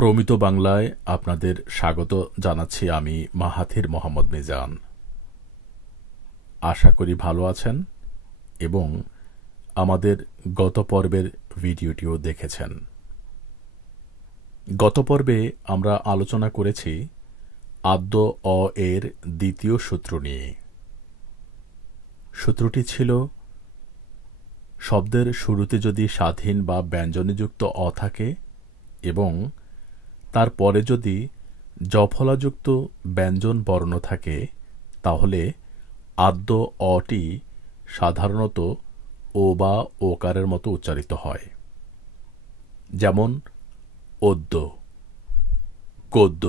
প্রমিত বাংলায় আপনাদের স্বাগত জানাচ্ছি। আমি মাহাথির মোহাম্মদ মিজান। আশা করি ভালো আছেন এবং আমাদের গত পর্বের ভিডিওটিও দেখেছেন। গত পর্বে আমরা আলোচনা করেছি আদ্য অ এর দ্বিতীয় সূত্র নিয়ে। সূত্রটি ছিল, শব্দের শুরুতে যদি স্বাধীন বা ব্যঞ্জনযুক্ত অ থাকে এবং তার পরে যদি জফলাযুক্ত ব্যঞ্জন বর্ণ থাকে, তাহলে আদ্য অটি সাধারণত ও বা ওকারের মতো উচ্চারিত হয়। যেমন অদ্য, গদ্য,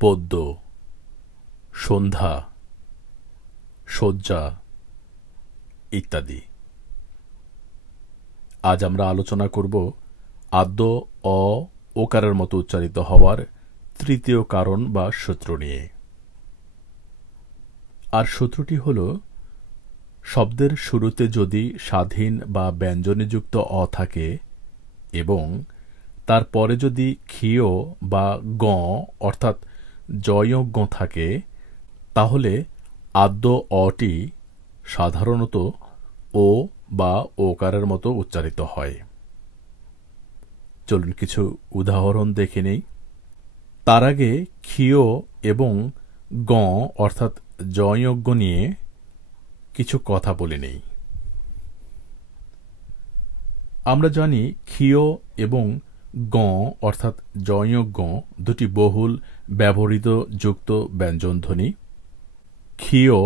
পদ্য, সন্ধ্যা, শয্যা ইত্যাদি। আজ আমরা আলোচনা করব আদ্য অ ওকারের মতো উচ্চারিত হওয়ার তৃতীয় কারণ বা সূত্র নিয়ে। আর সূত্রটি হল, শব্দের শুরুতে যদি স্বাধীন বা ব্যঞ্জনযুক্ত অ থাকে এবং তার পরে যদি ক্ষীয় বা গ অর্থাৎ জয়জ্ঞ থাকে, তাহলে আদ্য অটি সাধারণত ও বা ওকারের মতো উচ্চারিত হয়। চলুন কিছু উদাহরণ দেখে নেই। তার আগে ক্ষীয় এবং গ অর্থাৎ জয়জ্ঞ নিয়ে কিছু কথা বলে নেই। আমরা জানি ক্ষীয় এবং গ অর্থাৎ জয়জ্ঞ দুটি বহুল ব্যবহৃত যুক্ত ব্যঞ্জনধ্বনি। ক্ষীয়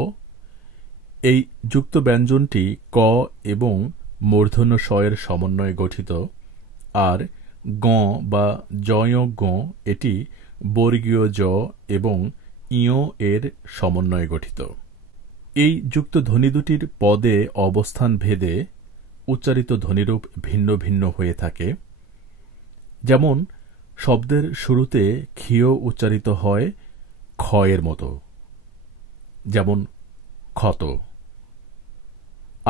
এই যুক্ত ব্যঞ্জনটি ক এবং মূর্ধন্য ষ এর সমন্বয়ে গঠিত, আর গ বা জয়জ্ঞ এটি বর্গীয় জ এবং ইয় এর সমন্বয়ে গঠিত। এই যুক্ত ধ্বনি দুটির পদে অবস্থান ভেদে উচ্চারিত ধ্বনিরূপ ভিন্ন ভিন্ন হয়ে থাকে। যেমন শব্দের শুরুতে ক্ষীয় উচ্চারিত হয় খ এর মতো, যেমন ক্ষত,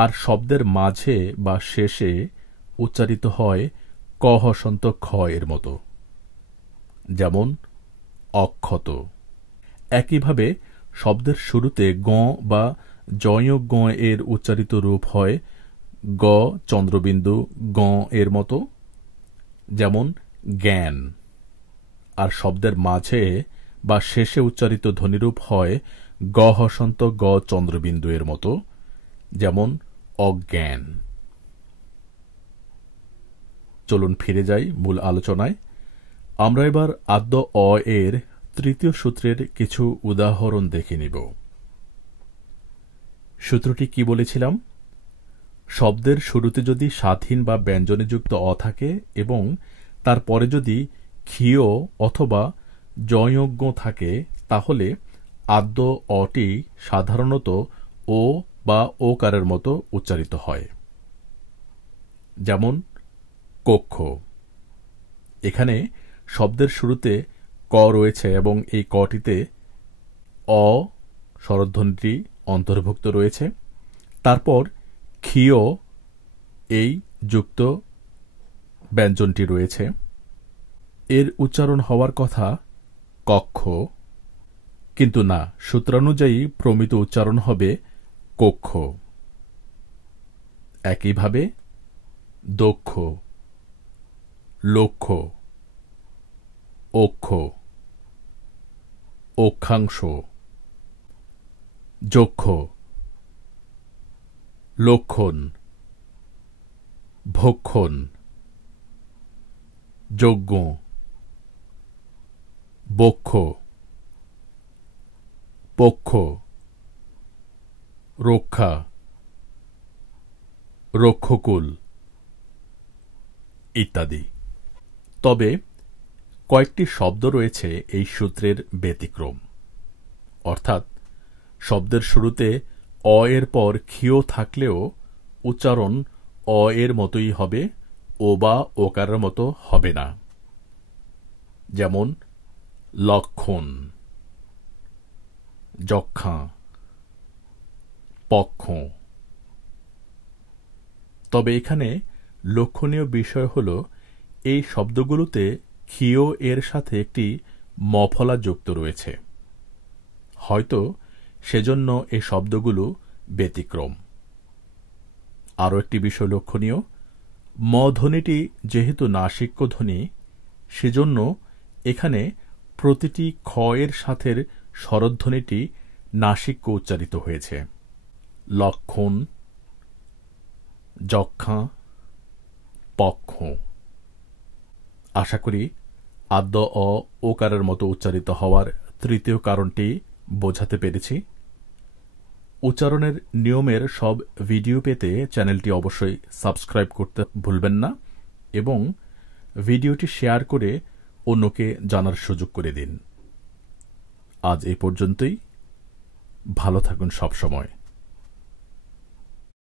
আর শব্দের মাঝে বা শেষে উচ্চারিত হয় ক হসন্ত খ এর মতো, যেমন অক্ষত। একইভাবে শব্দের শুরুতে গ বা জয়জ্ঞ এর উচ্চারিত রূপ হয় গ চন্দ্রবিন্দু গ এর মতো, যেমন জ্ঞান, আর শব্দের মাঝে বা শেষে উচ্চারিত ধ্বনিরূপ হয় গ হসন্ত গ চন্দ্রবিন্দু এর মতো, যেমন অজ্ঞান। চলুন ফিরে যাই মূল আলোচনায়। আমরা এবার আদ্য অ এর তৃতীয় সূত্রের কিছু উদাহরণ দেখে নিব। সূত্রটি কি বলেছিলাম? শব্দের শুরুতে যদি স্বাধীন বা ব্যঞ্জনযুক্ত অ থাকে এবং তার পরে যদি ক্ষীয় অথবা জয়জ্ঞ থাকে, তাহলে আদ্য অটি সাধারণত ও বা ওকারের মতো উচ্চারিত হয়। যেমন কক্ষ। এখানে শব্দের শুরুতে ক রয়েছে এবং এই কটিতে অ স্বরধ্বনিটি অন্তর্ভুক্ত রয়েছে। তারপর ক্ষীয় এই যুক্ত ব্যঞ্জনটি রয়েছে। এর উচ্চারণ হওয়ার কথা কক্ষ, কিন্তু না, সূত্রানুযায়ী প্রমিত উচ্চারণ হবে কক্ষ। একইভাবে দক্ষ, লক্ষ, অক্ষ, অক্ষাংশ, যক্ষ, লক্ষণ, ভক্ষণ, যজ্ঞ, বক্ষ, পক্ষ, রক্ষা, রক্ষকুল ইত্যাদি। তবে কয়েকটি শব্দ রয়েছে এই সূত্রের ব্যতিক্রম, অর্থাৎ শব্দের শুরুতে অ এর পর ক্ষীয় থাকলেও উচ্চারণ অ এর মতোই হবে, ও বা ওকারের মতো হবে না। যেমন লক্ষণ, যক্ষা, পক্ষ। তবে এখানে লক্ষণীয় বিষয় হল, এই শব্দগুলোতে ক্ষীয় এর সাথে একটি মফলা যুক্ত রয়েছে। হয়তো সেজন্য এই শব্দগুলো ব্যতিক্রম। আরও একটি বিষয় লক্ষণীয়, ম ধ্বনিটি যেহেতু নাসিক্য ধ্বনি, সেজন্য এখানে প্রতিটি খ এর সাথের স্বরধ্বনিটি নাসিক্য উচ্চারিত হয়েছে। লক্ষণ, যক্ষা, পক্ষ। আশা করি আদ্য অ ওকারের মতো উচ্চারিত হওয়ার তৃতীয় কারণটি বোঝাতে পেরেছি। উচ্চারণের নিয়মের সব ভিডিও পেতে চ্যানেলটি অবশ্যই সাবস্ক্রাইব করতে ভুলবেন না এবং ভিডিওটি শেয়ার করে অন্যকে জানার সুযোগ করে দিন। আজ এই পর্যন্তই। ভালো থাকুন সব সময়।